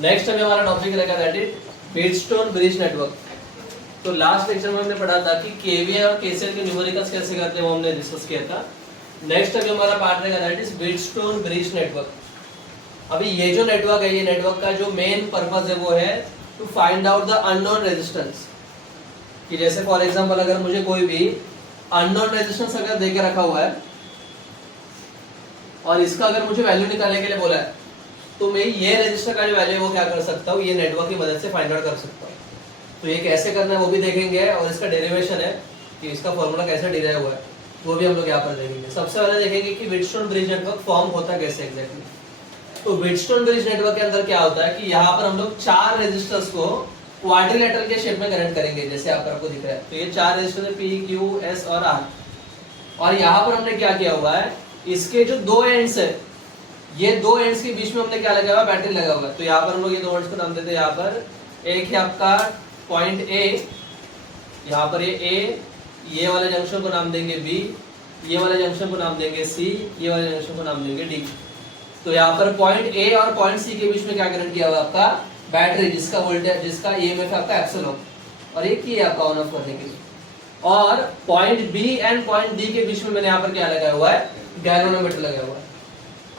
Next अभी हमारा topic रहेगा that is Wheatstone bridge network. तो लास्ट लेक्चर में हमने पढ़ा था कि केवीएल और केसीएल के न्यूमेरिकल्स कैसे करते हैं, वो हमने डिस्कस किया था। नेक्स्ट अभी हमारा पार्ट रहेगा that is Wheatstone bridge network. अभी ये जो नेटवर्क है, ये नेटवर्क का जो मेन पर्पस है वो है to find out the unknown resistance. कि जैसे फॉर एग्जांपल अगर मुझे कोई भी अननोन रेजिस्टेंस अगर देके रखा हुआ है और इसका अगर मुझे वैल्यू निकालने के लिए बोला है, तो मैं ये रजिस्टर का जो वैल्यू है वो क्या कर सकता हूँ, ये नेटवर्क की मदद से फाइंड आउट कर सकता हूँ। तो ये कैसे करना है वो भी देखेंगे, और इसका डेरिवेशन है कि इसका फॉर्मूला कैसे डिराइव हुआ है वो भी हम लोग यहाँ पर देखेंगे। सबसे पहले देखेंगे कि व्हीटस्टोन ब्रिज नेटवर्क फॉर्म होता कैसे एग्जैक्टली। तो व्हीटस्टोन ब्रिज नेटवर्क के अंदर क्या होता है कि यहाँ पर हम लोग 4 रेजिस्टर्स को क्वाड्रिलेटरल के शेप में कनेक्ट करेंगे, जैसे यहाँ पर आपको दिख रहा है। तो ये 4 रेजिस्टर है, P, Q, S और R। और यहाँ पर हमने क्या किया हुआ है, इसके जो 2 एंड्स है, ये 2 एंड्स के बीच में हमने क्या लगा हुआ है, बैटरी लगा हुआ है। तो यहाँ पर हम लोग ये 2 एंड्स को नाम देते हैं, यहाँ पर एक है आपका पॉइंट A, यहाँ पर ये A, ये वाले जंक्शन को नाम देंगे B, ये वाले जंक्शन को नाम देंगे C, ये वाले जंक्शन को नाम देंगे D। तो यहाँ पर पॉइंट A और पॉइंट C के बीच में क्या कनेक्ट किया हुआ है, आपका बैटरी, जिसका वोल्टेज, जिसका ईएमएफ आपका एप्सिलॉन, और ये की है आपका ऑन ऑफ करने के लिए। और point B and point D के बीच में मैंने यहाँ पर क्या लगाया हुआ है, गैल्वेनोमीटर लगा हुआ है।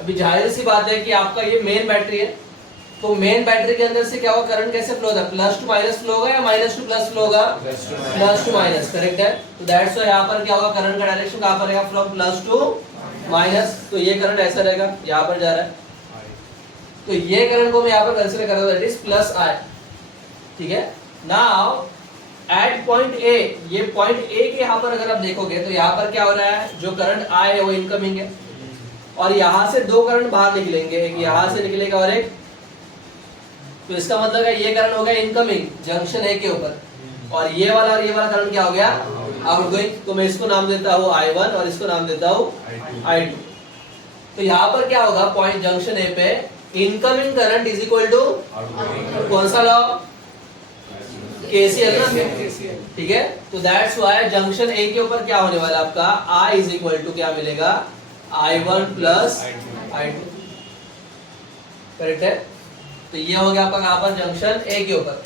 अभी जाहिर सी बात है कि आपका ये मेन बैटरी है, तो मेन बैटरी के अंदर से क्या होगा, करंट कैसे फ्लो होगा, प्लस टू माइनस फ्लो होगा या माइनस टू प्लस फ्लो होगा, प्लस टू माइनस, करेक्ट है। तो दैट्स व्हाई यहाँ पर क्या होगा, करंट का डायरेक्शन कहाँ पर रहेगा, फ्रॉम प्लस टू माइनस। तो ये करंट ऐसा रहेगा, यहाँ पर जा रहा है, तो ये करंट को मैं यहाँ पर कंसीडर कर रहा हूँ, दैट इज प्लस आई, ठीक है। नाउ एट पॉइंट ए, ये पॉइंट ए के यहाँ पर अगर आप देखोगे तो यहाँ पर क्या हो रहा है, जो करंट आई है वो इनकमिंग है, और यहाँ से 2 करंट बाहर निकलेंगे, एक यहाँ से निकलेगा और एक, तो इसका मतलब है ये करंट हो गया इनकमिंग जंक्शन ए के ऊपर, और ये वाला करंट क्या हो गया, आउटगोइंग। तो मैं इसको नाम देता हूँ I1 और इसको नाम देता हूँ I2। तो यहाँ पर क्या होगा, पॉइंट जंक्शन ए पे incoming current is equal to कौन सा लॉ, केसीएल ना, ठीक है। तो दैट्स व्हाई जंक्शन ए के ऊपर क्या होने वाला आपका, I इज इक्वल टू क्या मिलेगा, I1 प्लस I2, करेक्ट है। तो ये हो गया आपका कहाँ पर, जंक्शन ए के ऊपर।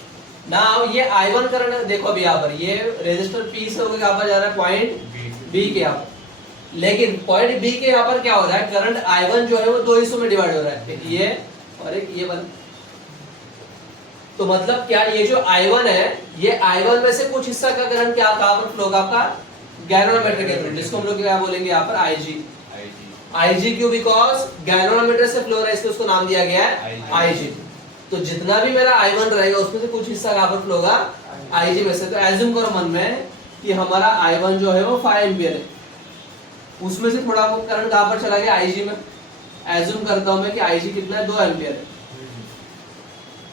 नाउ ये I1 करंट देखो अभी यहाँ पर, ये रेजिस्टर P से होकर कहाँ पर जा रहा है, पॉइंट B के यहाँ पर। लेकिन पॉइंट B के यहाँ पर क्या हो रहा है, करंट I1 जो है वो 2 हिस्सों में डिवाइड हो रहा है, एक ये और एक ये वाला। तो मतलब क्या, ये जो I1 है, ये I1 में से कुछ हिस्सा का करंट क्या कहाँ पर फ्लो होगा, आपका गैल्वेनोमीटर के थ्रू, जिसको हम लोग क्या बोलेंगे यहाँ पर IG क्यों, बिकॉज गैल्वेनोमीटर से फ्लो हो रहा है, इसलिए उसको नाम दिया गया है IG। तो जितना भी मेरा I1 रहेगा उसमें से कुछ हिस्सा कहाँ पर फ्लो होगा, IG में से। तो एज्यूम करो मन में कि हमारा I1 जो है वो 5 एम्पियर है, उसमें से थोड़ा करंट कहाँ पर चला गया, IG में। एज्यूम करता हूं मैं कि IG कितना है, 2 एम्पियर है।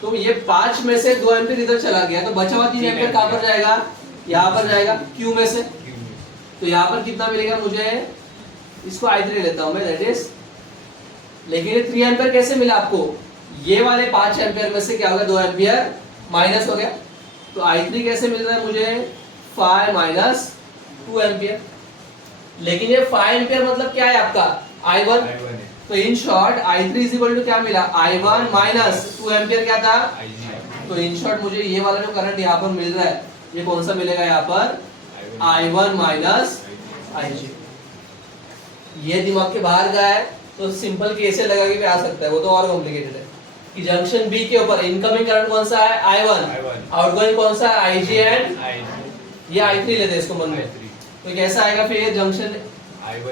तो ये 5 में से 2 एम्पियर इधर चला गया, तो बचा हुआ 3 एम्पियर कहाँ पर जाएगा, यहाँ पर जाएगा Q में से। तो यहाँ पर कितना मिलेगा मुझे, इसको I3 लेता हूं मैं, दैट इज, लेकिन ये 3 एम्पियर कैसे मिला आपको, ये वाले 5 एम्पियर में से क्या होगा, 2 एम्पियर माइनस हो गया। तो I3 कैसे मिल रहा है मुझे, 5 माइनस 2 एम्पियर। लेकिन ये 5 एम्पियर मतलब क्या है आपका, I1। तो in short I3 is equal to क्या मिला, I1 माइनस 2 एम्पियर क्या था, तो इन शॉर्ट मुझे ये वाला जो करंट यहाँ पर मिल रहा है, ये कौन सा मिलेगा यहाँ पर, I1 माइनस IG। ये दिमाग के बाहर गया है, तो सिंपल कैसे लगा के आ सकता है, वो तो और कॉम्प्लिकेटेड है। कि जंक्शन बी के ऊपर इनकमिंग करंट कौन सा है, I1, आउटगोइंग कौन सा है, IG एंड ये I3 लेते हैं इसको मन में। तो कैसा आएगा फिर, जंक्शन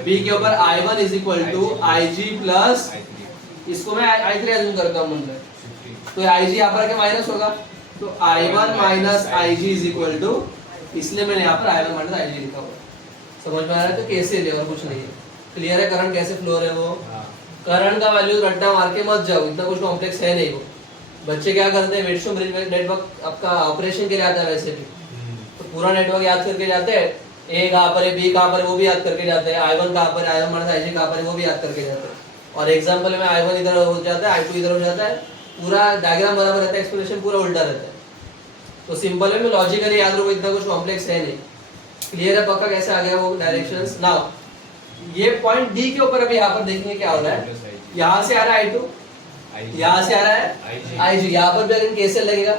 बी के ऊपर I1 is equal to IG plus, इसको मैं I3 एज्यूम करता हूँ मन में, तो IG यहाँ पर आके माइनस होगा, तो I1 minus IG is equal to, इसलिए मैंने यहाँ पर I1 माइनस IG लिखा हुआ। समझ में आ रहा है, तो कैसे ले और कुछ नहीं है, क्लियर है, करंट कैसे फ्लो है वो। करंट का वैल्यू रट्टा मार के मत जाओ, इतना कुछ कॉम्प्लेक्स है नहीं वो। बच्चे क्या करते हैं, व्हीटस्टोन ब्रिज नेटवर्क आपका ऑपरेशन के लिए आता है वैसे भी, तो पूरा नेटवर्क याद करके जाते हैं, ए कहाँ पर है, बी कहाँ पर है वो भी याद करके जाते हैं, I1 कहाँ पर है, I1 माइनस IG कहाँ पर है वो भी याद करके जाते हैं। और एग्जांपल में I1 इधर हो जाता है, I2 इधर हो जाता है, पूरा डायग्राम बराबर रहता है, एक्सप्लेनेशन पूरा उल्टा रहता है। तो सिंपल है, लॉजिकली याद रखो, इतना कुछ कॉम्प्लेक्स है नहीं। क्लियर है, पक्का कैसे आ गया वो डायरेक्शंस। नाउ ये पॉइंट डी के ऊपर अभी यहाँ पर देखेंगे क्या हो रहा है, यहाँ से आ रहा है I2, यहाँ से आ रहा है आई जी, यहाँ पर भी अगर केसीएल लगेगा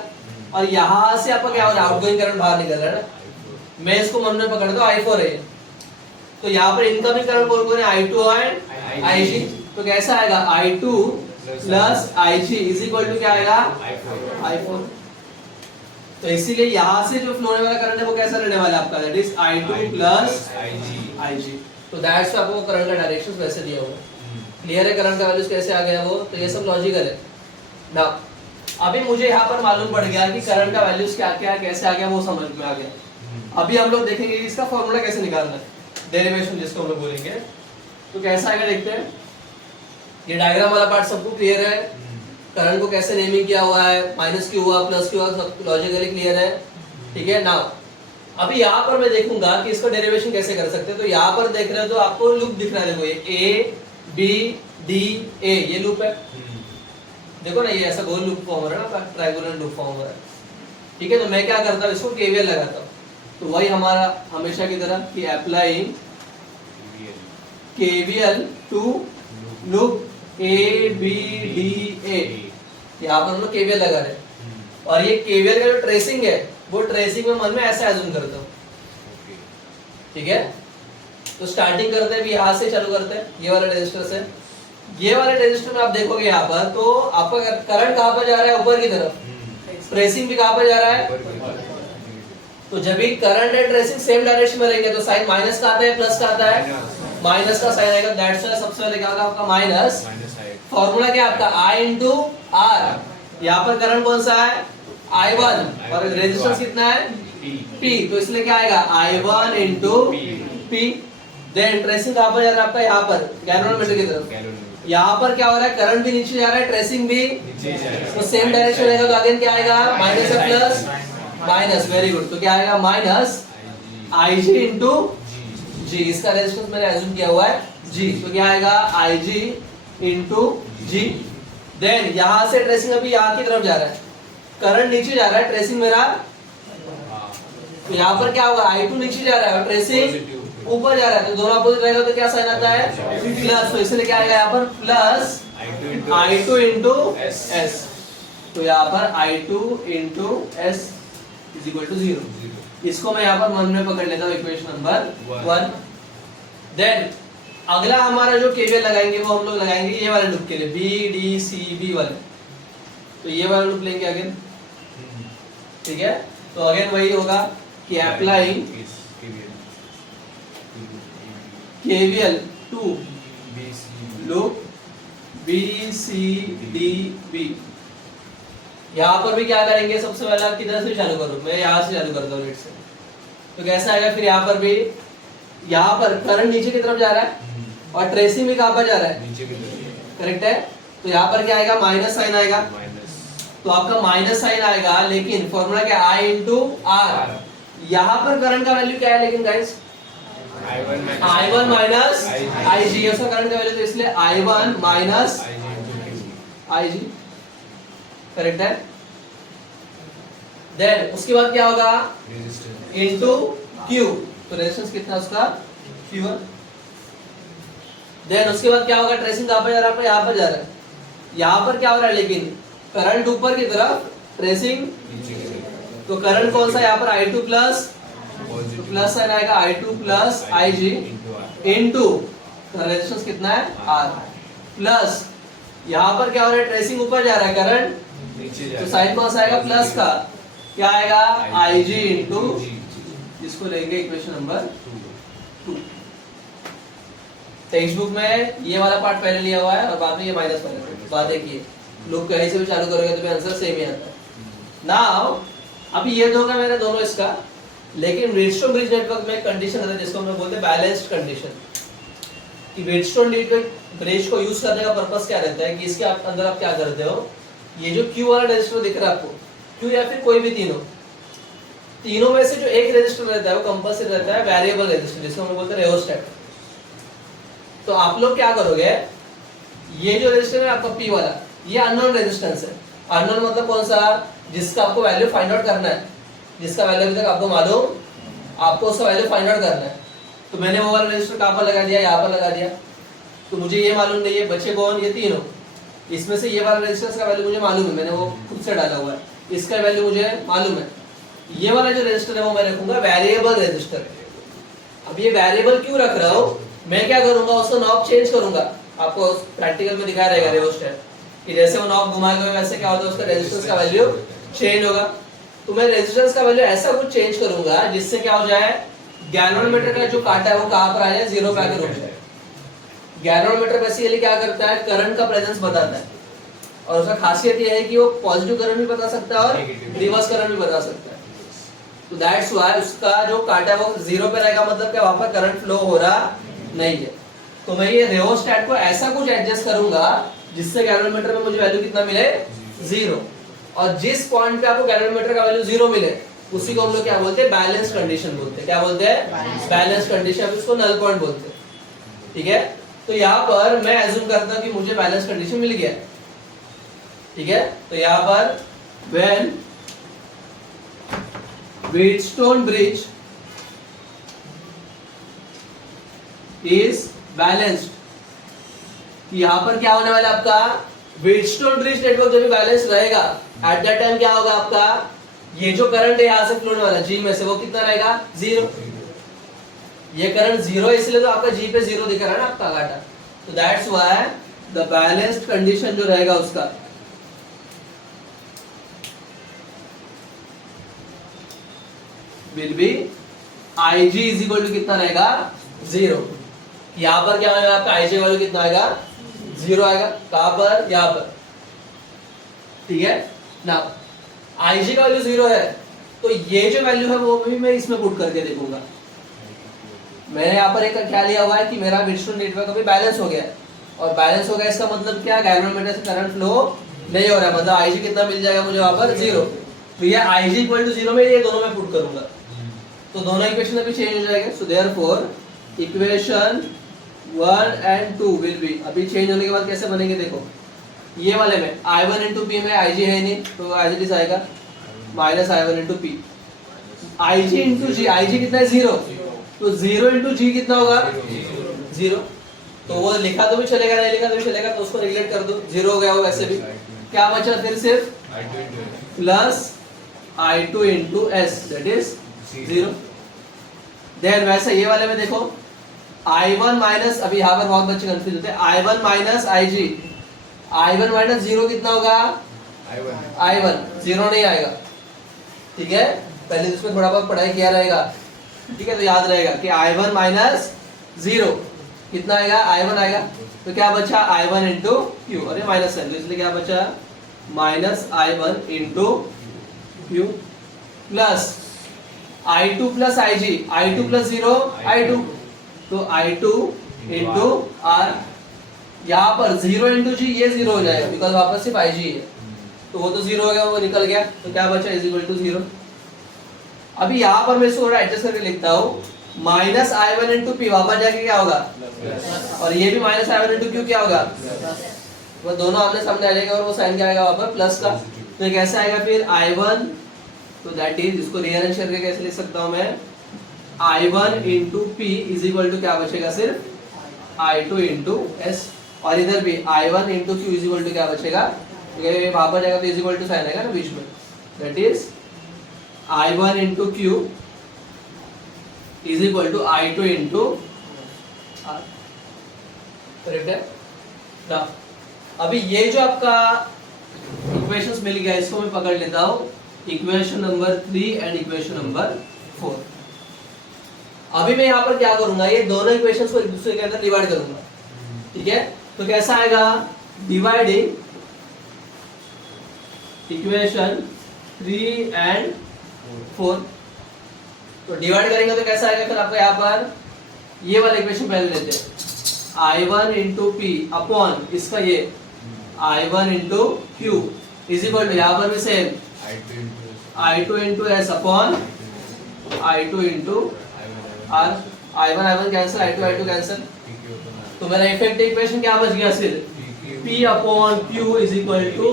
और यहाँ से आपका क्या हो रहा है, आउटगोइंग करंट बाहर निकल रहा है ना। मैं इसको मन में पकड़ता हूँ आई 4 है, तो यहाँ पर इनकमिंग करंट बोल रहे हैं I2 एंड IG, तो कैसा आएगा I2 plus IG is equal to क्या आएगा I4। तो इसीलिए यहाँ से जो फ्लो होने वाला करंट है वो कैसा रहने वाला है आपका, that is I2 plus IG। तो दैट्स आपको करंट का डायरेक्शन वैसे दिया हुआ है। क्लियर है करंट का वैल्यूज कैसे आ गया वो, तो ये सब लॉजिकल है ना। अभी मुझे यहाँ पर मालूम पड़ गया कि करंट का वैल्यूज क्या क्या कैसे आ गया, वो समझ में आ गया। अभी हम लोग देखेंगे कि इसका फॉर्मूला कैसे निकालना है, डेरिवेशन जिसको हम लोग बोलेंगे। तो कैसा आएगा देखते हैं। ये डायग्राम वाला पार्ट सबको क्लियर है, करंट को कैसे नेमिंग किया हुआ है, माइनस क्यू हुआ प्लस क्यू हुआ, सब लॉजिकली क्लियर है, ठीक है ना। अभी यहाँ पर मैं देखूंगा कि इसका डेरिवेशन कैसे कर सकते हैं। तो यहाँ पर देख रहे हो तो आपको लूप दिख रहा है, देखो ये ए बी डी ए, ये लूप है, देखो ना ये ऐसा गोल लूप फॉर्म हो रहा है ना, ट्रायंगुलर लूप फॉर्म हो रहा है, ठीक है। तो मैं क्या करता हूँ, इसको केवीएल लगाता हूँ। तो वही हमारा हमेशा की तरह कि applying KVL to loop A B D A, यहाँ पर हम लोग केवीएल लगा रहे हैं। और ये केवीएल का जो ट्रेसिंग है वो ट्रेसिंग में मन में ऐसा एज्यूम करता हूँ, ठीक है। तो स्टार्टिंग करते हैं, यहाँ से चालू करते हैं, ये वाले रेजिस्टर से। ये वाले रेजिस्टर में आप देखोगे यहाँ पर तो आपका करंट कहाँ पर जा रहा है, ऊपर की तरफ, ट्रेसिंग भी कहाँ पर जा रहा है। तो जब भी current and tracing same direction में रहेंगे तो साइन माइनस का आता है प्लस का आता है, माइनस का साइन आएगा, दैट्स व्हाई सबसे पहले क्या होगा आपका माइनस। फॉर्मूला क्या आपका I इंटू R, यहाँ पर करंट कौन सा है I1 और रेजिस्टेंस कितना है P, तो इसलिए क्या आएगा I1 into P। Then tracing कहाँ पर जा रहा है आपका, यहाँ पर गैल्वेनोमीटर की तरफ। यहाँ पर क्या हो रहा है, करंट भी नीचे जा रहा है, ट्रेसिंग भी, तो सेम डायरेक्शन रहेगा। तो अगेन क्या आएगा माइनस से प्लस माइनस, वेरी गुड। तो क्या आएगा माइनस IG इंटू G, इसका रेजिस्टेंस मैंने एज्यूम किया हुआ है G, तो क्या आएगा IG इंटू G। देन यहाँ से ट्रेसिंग अभी यहाँ की तरफ जा रहा है, करंट नीचे जा रहा है, ट्रेसिंग मेरा, तो यहाँ पर क्या होगा I2 नीचे जा रहा है और ट्रेसिंग ऊपर जा रहा है, तो दोनों अपोजिट रहेगा तो क्या साइन आता है प्लस। तो इसलिए क्या आएगा यहाँ पर प्लस I2 इंटू S, तो यहाँ पर I2 into S is equal to 0। इसको मैं यहाँ पर मन में पकड़ लेता हूँ, इक्वेशन नंबर 1। देन अगला हमारा जो केवीएल लगाएंगे वो हम लोग लगाएंगे ये वाले लूप के लिए, बी डी सी बी वाले। तो ये वाला लूप लेंगे अगेन, ठीक है। तो अगेन वही होगा कि applying KVL to loop B C D B. यहाँ पर भी क्या करेंगे, सबसे पहले आप किधर से चालू करो, मैं यहाँ से चालू करता हूँ लेट से। तो कैसा आएगा फिर यहाँ पर भी, यहाँ पर करंट नीचे की तरफ जा रहा है और ट्रेसिंग भी कहाँ पर जा रहा है, नीचे की तरफ, करेक्ट है। तो यहाँ पर क्या आएगा माइनस साइन आएगा, तो आपका माइनस साइन आएगा, लेकिन फॉर्मूला क्या I इंटू R। यहाँ पर करंट का वैल्यू क्या है लेकिन गाइस, I1 माइनस IG, उसका करंट का वैल्यू, तो इसलिए I1 माइनस IG, करेक्ट है। देन उसके बाद क्या होगा इनटू Q, तो रेजिस्टेंस कितना उसका Q1। देन उसके बाद क्या होगा, ट्रेसिंग कहां पर जा रहा है, यहाँ पर जा रहा है। यहाँ पर क्या हो रहा है लेकिन करंट ऊपर की तरफ, ट्रेसिंग, तो करंट कौन सा यहाँ पर I2 प्लस, तो प्लस साइन आएगा I2 plus IG into resistance कितना है R, प्लस यहाँ पर क्या हो रहा है, ट्रेसिंग ऊपर जा रहा है, करंट, तो साइन कौन सा आएगा प्लस का, क्या आएगा IG इंटू, इसको लेंगे इक्वेशन नंबर 2। टेक्स्ट बुक में ये वाला पार्ट पहले लिया हुआ है और बाद में ये माइनस पहले, बात एक ही है। लोग कहीं से भी चालू करोगे तो भी आंसर सेम ही आता है। नाउ अभी ये दो का मैंने दोनों इसका, लेकिन व्हीटस्टोन ब्रिज नेटवर्क में कंडीशन है जिसको हम लोग बोलते हैं बैलेंस्ड कंडीशन, कि व्हीटस्टोन ब्रिज को यूज करने का पर्पस क्या रहता है कि इसके अंदर आप क्या करते हो, ये जो Q वाला रेजिस्टर दिख रहा है आपको, Q या फिर कोई भी तीनों में से जो एक रेजिस्टर रहता है वो कंपल्सरी रहता है वेरिएबल रेजिस्टर, जिसको हम बोलते हैं रेओस्टेट। तो आप लोग क्या करोगे, ये जो रेजिस्टर है आपका P वाला, ये अननोन रेजिस्टेंस है। अननोन मतलब कौन सा, जिसका आपको वैल्यू फाइंड आउट करना है, जिसका वैल्यू अभी तक आपको मालूम, आपको उसका वैल्यू फाइंड आउट करना है। तो मैंने वो वाला रेजिस्टर कहाँ पर लगा दिया, यहाँ पर लगा दिया। तो मुझे ये मालूम नहीं है, बच्चे कौन, ये तीनों, इसमें से ये वाला रेजिस्टेंस का वैल्यू मुझे मालूम है, मैंने वो खुद से डाला हुआ है, इसका वैल्यू मुझे मालूम है। ये वाला जो रेजिस्टर है वो मैं रखूंगा वेरिएबल रेजिस्टर। अब ये वेरिएबल क्यों रख रहा हूँ, मैं क्या करूंगा उसका नॉब चेंज करूंगा। आपको प्रैक्टिकल में दिखाया रहेगा रियोस्टेट कि जैसे वो नॉब घुमाएगा वैसे क्या होता है उसका रेजिस्टेंस का वैल्यू चेंज होगा। तो मैं रेजिस्टेंस का वैल्यू ऐसा कुछ चेंज करूंगा जिससे क्या हो जाए, गैल्वेनोमीटर का जो कांटा है वो कहां पर आ जाए, जीरो पे आकर रुक जाए। गैल्वेनोमीटर बेसिकली क्या करता है, करंट का प्रेजेंस बताता है, और उसका खासियत ये है कि वो पॉजिटिव करंट भी बता सकता है और रिवर्स करंट भी बता सकता है। तो दैट्स व्हाई उसका जो कांटा है वो जीरो पे रहेगा, मतलब क्या वहां पर करंट फ्लो हो रहा नहीं है। तो मैं ये रियोस्टेट को ऐसा कुछ एडजस्ट करूंगा जिससे गैल्वेनोमीटर में मुझे वैल्यू कितना मिले, जीरो। और जिस पॉइंट पे आपको गैल्वेनोमीटर का वैल्यू जीरो मिले उसी को हम लोग क्या बोलते हैं, बैलेंस कंडीशन बोलते हैं। क्या बोलते हैं, बैलेंस कंडीशन, उसको नल पॉइंट बोलते हैं। ठीक है, तो यहाँ पर मैं एज्यूम करता हूँ कि मुझे बैलेंस कंडीशन मिल गया। ठीक है, तो यहाँ पर when Wheatstone bridge is balanced, यहाँ पर क्या होने वाला आपका, व्हीटस्टोन ब्रिज नेटवर्क जब भी बैलेंस रहेगा एट दैट टाइम क्या होगा आपका, ये जो करंट है यहाँ से फ्लो होने वाला जी में से वो कितना रहेगा, जीरो। ये करंट जीरो है इसलिए तो आपका जी पे जीरो दिख रहा है ना आपका कांटा। तो that's why the balanced condition जो रहेगा उसका will be IG is equal to कितना रहेगा, जीरो। यहाँ पर क्या होगा आपका IG वैल्यू कितना आएगा, जीरो आएगा। कहां पर, यहाँ पर। ठीक है ना, IG का वैल्यू जीरो है तो ये जो वैल्यू है वो भी मैं इसमें पुट करके देखूंगा। मैंने यहाँ पर एक क्या लिया हुआ है कि मेरा व्हीटस्टोन नेटवर्क अभी बैलेंस हो गया है, और बैलेंस हो गया इसका मतलब क्या, गैल्वेनोमीटर से करंट फ्लो नहीं हो रहा है, मतलब IG कितना मिल जाएगा मुझे वहां पर, जीरो। तो ये IG इक्वल टू जीरो में ये दोनों में पुट करूंगा तो दोनों इक्वेशन अभी चेंज हो जाएंगे। So therefore equation 1 and 2 will be, अभी चेंज होने के बाद कैसे बनेंगे देखो, ये वाले में I1 into P में IG है नहीं तो एज इट इज आएगा minus I1 into P, IG into G, IG कितना है, जीरो, तो जीरो into G कितना होगा, जीरो। तो वो लिखा तो भी चलेगा, नहीं लिखा तो भी चलेगा, तो उसको नेगलेक्ट कर दो, जीरो हो गया वो वैसे भी। क्या बचा फिर सिर्फ plus I2 into S that is zero. Then वैसे ये वाले में देखो I1 माइनस, अभी यहाँ पर बहुत बच्चे कंफ्यूज होते हैं, I1 minus IG, I1 minus zero कितना होगा, I1 जीरो नहीं आएगा। ठीक है, पहले तो इसमें थोड़ा बहुत पढ़ाई किया रहेगा, ठीक है, तो याद रहेगा कि I1 माइनस जीरो कितना आएगा, I1 आएगा। तो क्या बचा I1 इंटू क्यू, अरे माइनस है तो इसलिए क्या बचा minus I1 into Q plus I2 plus IG, I2 plus zero I2, तो I2 इंटू R, यहाँ पर जीरो इंटू जी ये जीरो हो जाएगा बिकॉज वापस सिर्फ IG है, तो वो तो जीरो हो गया, वो निकल गया, तो क्या बचा इज इक्वल टू जीरो। अभी यहाँ पर मैं इसको थोड़ा एडजस्ट करके लिखता हूँ, माइनस I1 इंटू पी, वापस जाके क्या होगा, और ये भी माइनस I1 इंटू क्यू क्या होगा, वो दोनों आमने सामने आ जाएगा और वो साइन क्या आएगा वहां पर प्लस का। तो कैसे आएगा फिर I1, तो दैट इज, इसको रीअरेंज करके कैसे लिख सकता हूँ मैं, I1 into P is equal to क्या बचेगा, सिर्फ I2 इंटू एस, और इधर भी I1 into Q is equal to क्या बचेगा, क्योंकि वहां पर जाएगा तो इज इक्वल टू साइन आएगा ना बीच में, that is I1 into Q is equal to I2 into R. Correct है ना। अभी ये जो आपका इक्वेशंस मिल गया इसको मैं पकड़ लेता हूँ, equation number 3 and equation number 4। अभी मैं यहाँ पर क्या करूंगा, ये दोनों इक्वेशंस को एक दूसरे के अंदर डिवाइड करूंगा। ठीक है, तो कैसा आएगा, डिवाइडिंग इक्वेशन 3 एंड 4, तो डिवाइड करेंगे तो कैसा आएगा फिर आपका, यहाँ पर ये वाला इक्वेशन पहले लेते हैं, I1 इंटू पी अपॉन इसका ये I1 into Q is equal to, यहाँ पर भी same I2 into S upon I2 into R, I1 cancel, I2 cancel, तो मेरा इफेक्टिव इक्वेशन क्या बच गया, सिर्फ P upon Q is equal to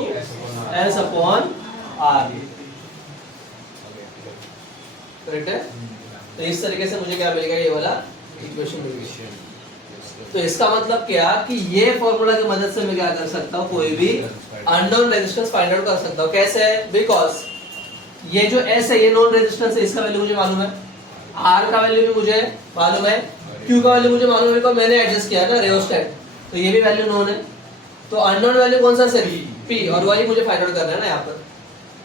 S upon R। Correct है, तो इस तरीके से मुझे क्या मिलेगा, ये वाला इक्वेशन मिल गया। तो इसका मतलब क्या कि ये फॉर्मूला की मदद से मैं क्या कर सकता हूँ, कोई भी अननोन रेजिस्टेंस फाइंड आउट कर सकता हूँ। कैसे? बिकॉज ये जो S है ये नॉन रेजिस्टेंस है, इसका वैल्यू मुझे मालूम है, R का वैल्यू भी मुझे मालूम है, Q का वैल्यू मुझे मालूम है बिकॉज मैंने एडजस्ट किया ना रियोस्टेट, तो ये भी वैल्यू नोन है। तो अननोन वैल्यू कौन सा सिर्फ P, और वही मुझे फाइंड आउट करना है ना यहाँ पर।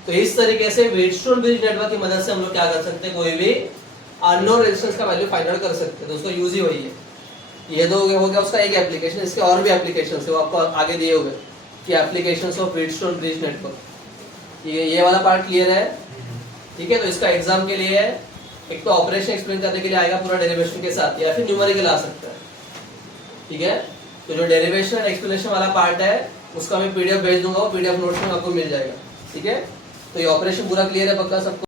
तो इस तरीके से व्हीटस्टोन ब्रिज नेटवर्क की मदद से हम लोग क्या कर सकते हैं, कोई भी अननोन रेजिस्टेंस का वैल्यू फाइंड आउट कर सकते हैं। तो उसका यूज ही वही है। ये तो हो गया उसका एक एप्लीकेशन, इसके और भी एप्लीकेशन है वो आपको आगे दिए हुए कि applications of Wheatstone bridge network. ये वाला पार्ट क्लियर है? ठीक है। तो इसका एग्जाम के लिए एक तो ऑपरेशन एक्सप्लेन करने के लिए आएगा पूरा डेरिवेशन के साथ, या फिर न्यूमेरिकल आ सकता है। ठीक है। तो जो डेरिवेशन एंड एक्सप्लेनेशन वाला पार्ट है उसका मैं पीडीएफ भेज दूंगा, वो पीडीएफ नोट्स में आपको मिल जाएगा। ठीक है। तो ये ऑपरेशन पूरा क्लियर है पक्का सबको?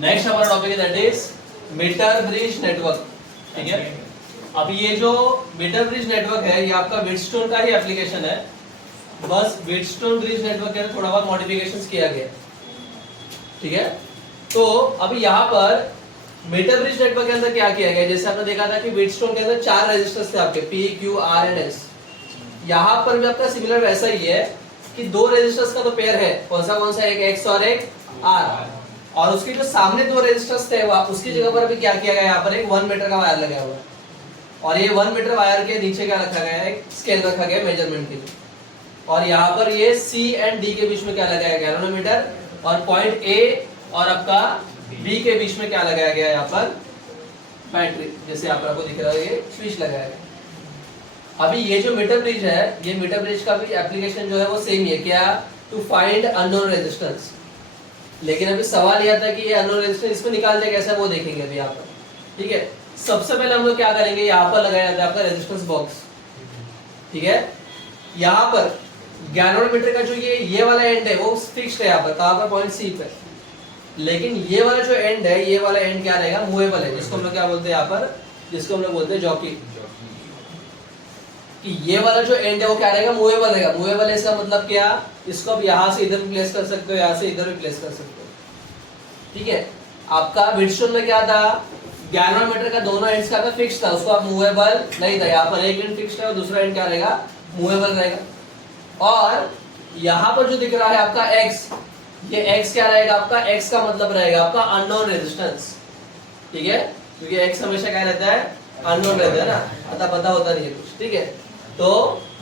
नेक्स्ट हमारा टॉपिक है that is metre bridge network. ठीक है। अब ये जो मीटर ब्रिज नेटवर्क है ये आपका व्हीटस्टोन का ही एप्लीकेशन है, बस व्हीटस्टोन ब्रिज नेटवर्क के थोड़ा बहुत मॉडिफिकेशंस किया गया। ठीक है। तो अभी यहाँ पर मीटर ब्रिज नेटवर्क के अंदर क्या किया गया, जैसे आपने देखा था कि व्हीटस्टोन के अंदर 4 रेजिस्टर्स थे आपके P, Q, R and S। यहाँ पर भी आपका सिमिलर वैसा ही है कि 2 रेजिस्टर्स का तो पेयर है, कौन सा, एक X और एक R, और उसके जो सामने 2 रेजिस्टर्स थे उसकी जगह पर अभी क्या किया गया, यहाँ पर एक 1 मीटर का वायर लगाया हुआ है, और ये 1 मीटर वायर के नीचे क्या रखा गया है, एक स्केल रखा गया मेजरमेंट के लिए, और यहाँ पर ये C एंड D के बीच में क्या लगाया गया, गैल्वेनोमीटर, और पॉइंट A और आपका B के बीच में क्या लगाया गया है, यहाँ पर बैटरी, जैसे यहाँ पर आपको दिख रहा है ये स्विच लगाया गया। अभी ये जो मीटर ब्रिज है, ये मीटर ब्रिज का भी एप्लीकेशन जो है वो सेम ही है, क्या, टू फाइंड अननोन रेजिस्टेंस। लेकिन अभी सवाल यह था कि ये अननोन रेजिस्टेंस इसको निकालते कैसे, वो देखेंगे अभी यहाँ पर। ठीक है। सबसे पहले हम लोग क्या करेंगे, यहाँ पर लगाया जाता है आपका रेजिस्टेंस बॉक्स। ठीक है। यहाँ पर गैल्वेनोमीटर का जो ये वाला एंड है वो फिक्स्ड है यहाँ पर, कहाँ पर, पॉइंट C पे। लेकिन ये वाला जो एंड है, ये वाला एंड क्या रहेगा, मूवेबल है, जिसको हम लोग क्या बोलते हैं यहाँ पर, जिसको हम लोग बोलते हैं जॉकी। कि ये वाला जो एंड है वो क्या रहेगा, मूवेबल रहेगा। मूवेबल है इसका मतलब क्या, इसको आप यहाँ से इधर भी प्लेस कर सकते हो, यहाँ से इधर भी प्लेस कर सकते हो। ठीक है। आपका व्हीटस्टोन में क्या था, गैल्वेनोमीटर का दोनों एंड्स का फिक्स था, उसको आप मूवेबल नहीं था। यहाँ पर एक एंड फिक्स्ड है और दूसरा एंड क्या रहेगा, मूवेबल रहेगा। और यहाँ पर जो दिख रहा है आपका X, ये X क्या रहेगा आपका, X का मतलब रहेगा आपका अननोन रेजिस्टेंस। ठीक है। क्योंकि X हमेशा क्या रहता है, अननोन रहता है ना, पता होता नहीं है कुछ। ठीक है। तो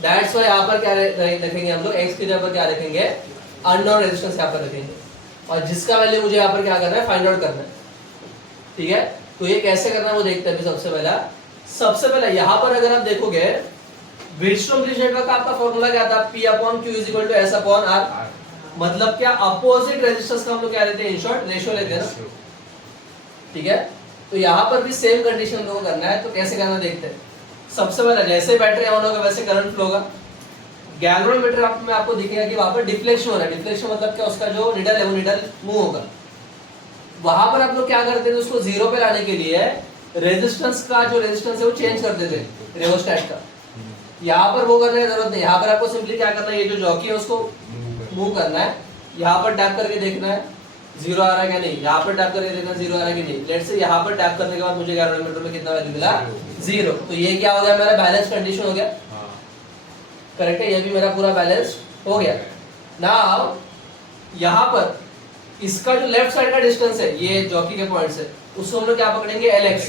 दैट्स व्हाई यहाँ पर क्या रखेंगे हम लोग, X की जगह पर क्या रखेंगे, अननोन रेजिस्टेंस यहाँ पर रखेंगे, और जिसका वैल्यू मुझे यहाँ पर क्या करना है, फाइंड आउट करना है। ठीक है। तो ये कैसे करना है वो देखते हैं। सबसे पहला यहाँ पर अगर आप देखोगे व्हीटस्टोन ब्रिज नेटवर्क का आपका फॉर्मूला क्या था, P/Q = S/R। मतलब क्या, अपोजिट रेजिस्टेंस का हम लोग क्या लेते हैं, इन शॉर्ट रेशियो लेते हैं ना। ठीक है। तो यहाँ पर भी सेम कंडीशन लोगों को करना है, तो कैसे करना देखते हैं। सबसे पहले जैसे बैटरी ऑन होगा वैसे करंट फ्लो होगा। गैल्वेनोमीटर में आपको दिखेगा कि वहां पर डिफ्लेक्शन हो रहा है। डिफ्लेक्शन मतलब क्या, उसका जो निडल है वो निडल मूव होगा। वहां पर आप लोग क्या करते थे, उसको 0 पे लाने के लिए रेजिस्टेंस का जो रेजिस्टेंस है वो चेंज करते थे रियोस्टेट का। यहाँ पर वो करने की जरूरत नहीं, यहाँ पर आपको सिंपली क्या करना है, ये जो जॉकी है उसको मूव करना है, यहाँ पर टैप करके देखना है 0 आ रहा है क्या नहीं, यहाँ पर टैप करके देखना 0 आ रहा है कि नहीं। लेट्स से यहाँ पर टैप करने के बाद मुझे गैल्वेनोमीटर में कितना वैल्यू मिला, 0। तो ये क्या हो गया, मेरा बैलेंस कंडीशन हो गया। करेक्ट है, ये भी मेरा पूरा बैलेंस हो गया। नाउ यहाँ पर इसका जो लेफ्ट साइड का डिस्टेंस है, ये जॉकी के पॉइंट से, उसको हम लोग क्या पकड़ेंगे, LX,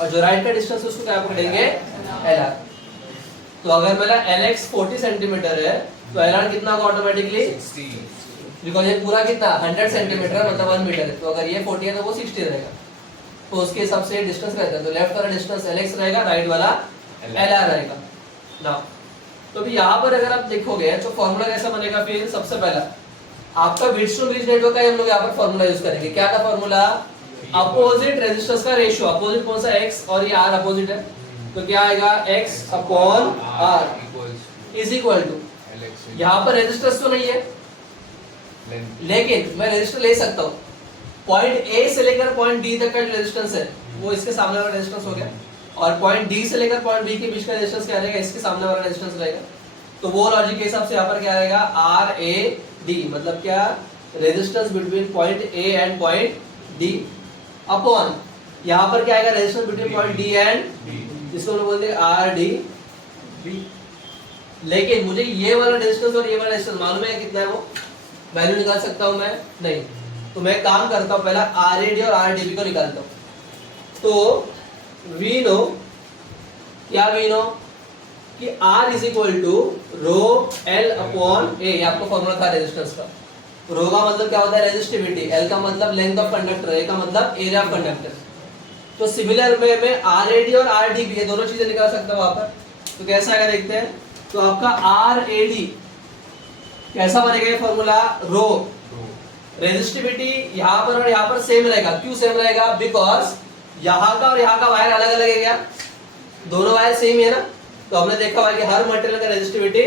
और जो राइट का डिस्टेंस है उसको क्या पकड़ेंगे, LR। तो अगर मेरा LX 40 सेंटीमीटर है तो LR कितना होगा ऑटोमेटिकली 60, बिकॉज ये पूरा कितना 100 सेंटीमीटर है, मतलब 1 मीटर है। तो अगर ये 40 है तो वो 60 रहेगा, तो उसके हिसाब से डिस्टेंस रहता है। तो लेफ्ट वाला डिस्टेंस LX रहेगा, राइट वाला LR रहेगा ना। तो भी यहाँ पर अगर आप देखोगे तो फॉर्मूला कैसा बनेगा, फिर सबसे पहला आपका व्हीटस्टोन ब्रिज नेटवर्क का हम लोग यहाँ पर फॉर्मूला यूज करेंगे। क्या था फॉर्मूला, अपोजिट रेजिस्टेंस का रेशियो, अपोजिट कौन सा, X, और ये R अपोजिट है, तो क्या आएगा, X/R इज इक्वल टू, यहाँ पर रेजिस्टेंस तो नहीं है लेकिन मैं रेजिस्टर ले सकता हूँ। पॉइंट A से लेकर पॉइंट D तक का जो रेजिस्टेंस है वो इसके सामने वाला रेजिस्टेंस हो गया, और पॉइंट D से लेकर पॉइंट B के बीच का रेजिस्टेंस क्या रहेगा, इसके सामने वाला रेजिस्टेंस रहेगा। तो वो लॉजिक के हिसाब से यहाँ पर क्या रहेगा, RAD, मतलब क्या, resistance between point A and point D upon यहाँ पर क्या आएगा, resistance between point D and इसको हम लोग बोलते हैं आर डी बी। लेकिन मुझे ये वाला रेजिस्टेंस और ये वाला रेजिस्टेंस मालूम है कितना है, वो वैल्यू निकाल सकता हूं मैं? नहीं। तो मैं काम करता हूं, पहला आर ए डी और आर डी बी को निकालता हूं। तो वी नो, क्या वी नो कि R is equal to rho L upon A, आपको फॉर्मूला था रेजिस्टेंस का। रो का मतलब क्या होता है? रेजिस्टिविटी, एल का मतलब लेंथ ऑफ कंडक्टर, ए का मतलब एरिया ऑफ कंडक्टर। तो सिमिलर वे में आर ए डी और आर डी बी, ये दोनों चीजें निकाल सकता हूं वहां पर। तो कैसा आएगा देखते हैं। तो आपका आर ए डी कैसा बनेगा ये फॉर्मूला? रो रेजिस्टिविटी यहाँ पर और यहाँ पर सेम रहेगा। क्यों सेम रहेगा? बिकॉज यहाँ का और यहाँ का वायर अलग अलग है क्या? दोनों वायर सेम है ना। तो हमने देखा हुआ कि हर मटेरियल का रेजिस्टिविटी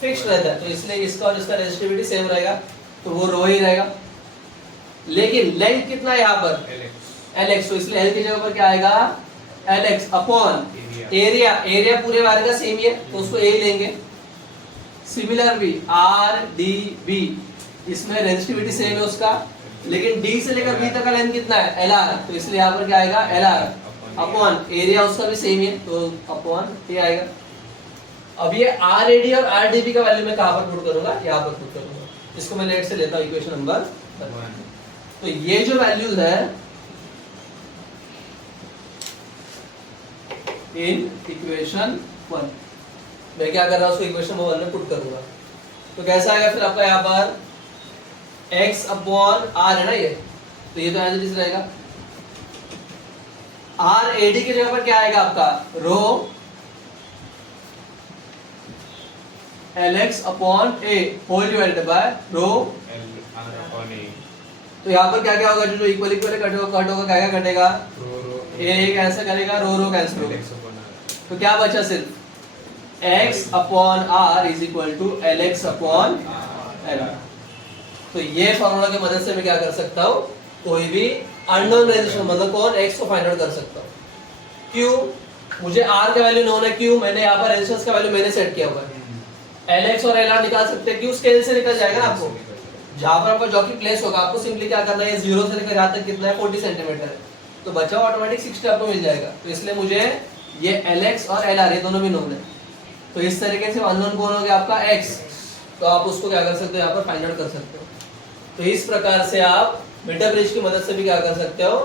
फिक्स्ड रहता है, तो इसलिए इसका और इसका रेजिस्टिविटी सेम रहेगा, तो वो रो ही रहेगा। लेकिन लेंथ कितना है यहाँ पर? Lx, तो इसलिए L की जगह पर क्या आएगा? Lx upon area. एरिया पूरे वायर का सेम ही है, तो उसको A लेंगे। सिमिलर भी आर डी बी, इसमें रेजिस्टिविटी सेम है उसका, लेकिन D से लेकर B तक का लेंथ कितना है? Lr, तो इसलिए यहाँ पर क्या आएगा? Lr अपॉन एरिया उसका भी सेम है, तो अपॉन A आएगा। अब ये आर ए डी और आर डी बी का वैल्यू मैं कहां पर पुट करूंगा? यहाँ पर पुट करूंगा। इसको मैं लेट से लेता हूं इक्वेशन नंबर 1। तो ये जो वैल्यूज है इन इक्वेशन 1, मैं क्या कर रहा हूं? उसको इक्वेशन नंबर 1 में पुट करूंगा। तो कैसा आएगा फिर आपका यहाँ पर? x अपॉन r है ना ये, तो ये तो एज इट इज रहेगा। आर ए डी की जगह पर क्या आएगा आपका? Rho Lx upon A whole divided by rho Lr upon A. तो यहाँ पर क्या क्या होगा? जो इक्वल इक्वल कट होगा क्या क्या कटेगा? ए कैंसिल करेगा, रो कैंसिल होगा। तो क्या बचा? सिर्फ x upon r is equal to Lx upon Lr। तो ये फॉर्मूला की मदद से मैं क्या कर सकता हूँ? कोई भी अननोन रेजिस्टेंस मतलब कौन x को फाइंड आउट कर सकता हूँ। क्यों? मुझे r का वैल्यू नोन है। क्यों? मैंने यहाँ पर रेजिस्टेंस का वैल्यू मैंने सेट किया हुआ है। Lx और Lr निकाल सकते हैं। क्यों? स्केल से निकल जाएगा ना आपको। जहां पर आपका जॉकी प्लेस होगा, आपको सिंपली क्या करना है? 0 से लेकर यहाँ तक कितना है? 40 सेंटीमीटर है, तो बचा ऑटोमेटिक 60 आपको मिल जाएगा। तो इसलिए मुझे ये Lx और Lr ये दोनों भी नोन है। तो इस तरीके से अननोन कौन हो गया? आपका x। तो आप उसको क्या कर सकते हो? यहाँ पर फाइंड आउट कर सकते हो। तो इस प्रकार से आप मीटर ब्रिज की मदद से भी क्या कर सकते हो?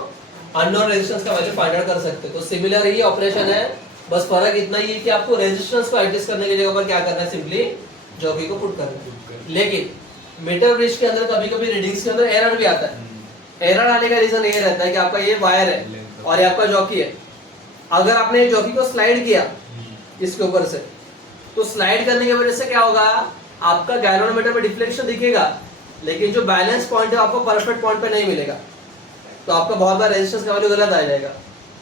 अननोन रेजिस्टेंस का वैल्यू फाइंड आउट कर सकते हो। तो सिमिलर ही ऑपरेशन है, बस फर्क इतना ही है कि आपको रेजिस्टेंस को एडजस्ट करने की जगह पर क्या करना है? सिंपली जॉकी को पुट करना है। लेकिन मीटर ब्रिज के अंदर कभी कभी रीडिंग्स के अंदर एरर भी आता है। एरर आने का रीजन ये रहता है कि आपका ये वायर है और ये आपका जॉकी है। अगर आपने जॉकी को स्लाइड किया इसके ऊपर से, तो स्लाइड करने की वजह से क्या होगा? आपका गैल्वेनोमीटर में डिफ्लेक्शन दिखेगा, लेकिन जो बैलेंस पॉइंट है आपको परफेक्ट पॉइंट पे नहीं मिलेगा, तो आपका बहुत बार रेजिस्टेंस का वैल्यू गलत आ जाएगा।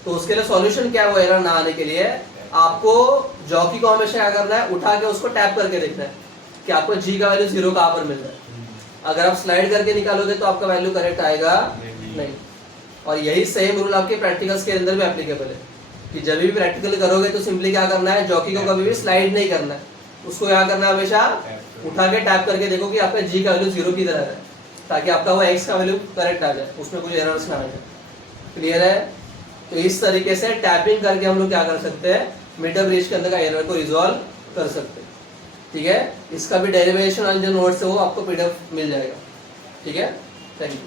तो उसके लिए सॉल्यूशन क्या है? वो एरर ना आने के लिए आपको जॉकी को हमेशा क्या करना है? उठा के उसको टैप करके देखना है कि आपको जी का वैल्यू 0 कहां पर मिल रहा है। अगर आप स्लाइड करके निकालोगे तो आपका वैल्यू करेक्ट आएगा नहीं। और यही सेम रूल आपके प्रैक्टिकल्स के अंदर भी एप्लीकेबल है कि जब भी प्रैक्टिकल करोगे तो सिंपली क्या करना है? जॉकी को कभी भी स्लाइड नहीं करना है, उसको क्या करना है? हमेशा उठा के टैप करके देखो कि आपका जी का वैल्यू 0 की तरह है, ताकि आपका वो एक्स का वैल्यू करेक्ट आ जाए, उसमें कोई एरर्स ना आ जाए। क्लियर है? तो इस तरीके से टैपिंग करके हम लोग क्या कर सकते हैं? मीटर ब्रिज के अंदर का एरर को रिजॉल्व कर सकते हैं। ठीक है? इसका भी डेरिवेशन और जो नोट्स है वो आपको पीडीएफ मिल जाएगा। ठीक है? Thank you.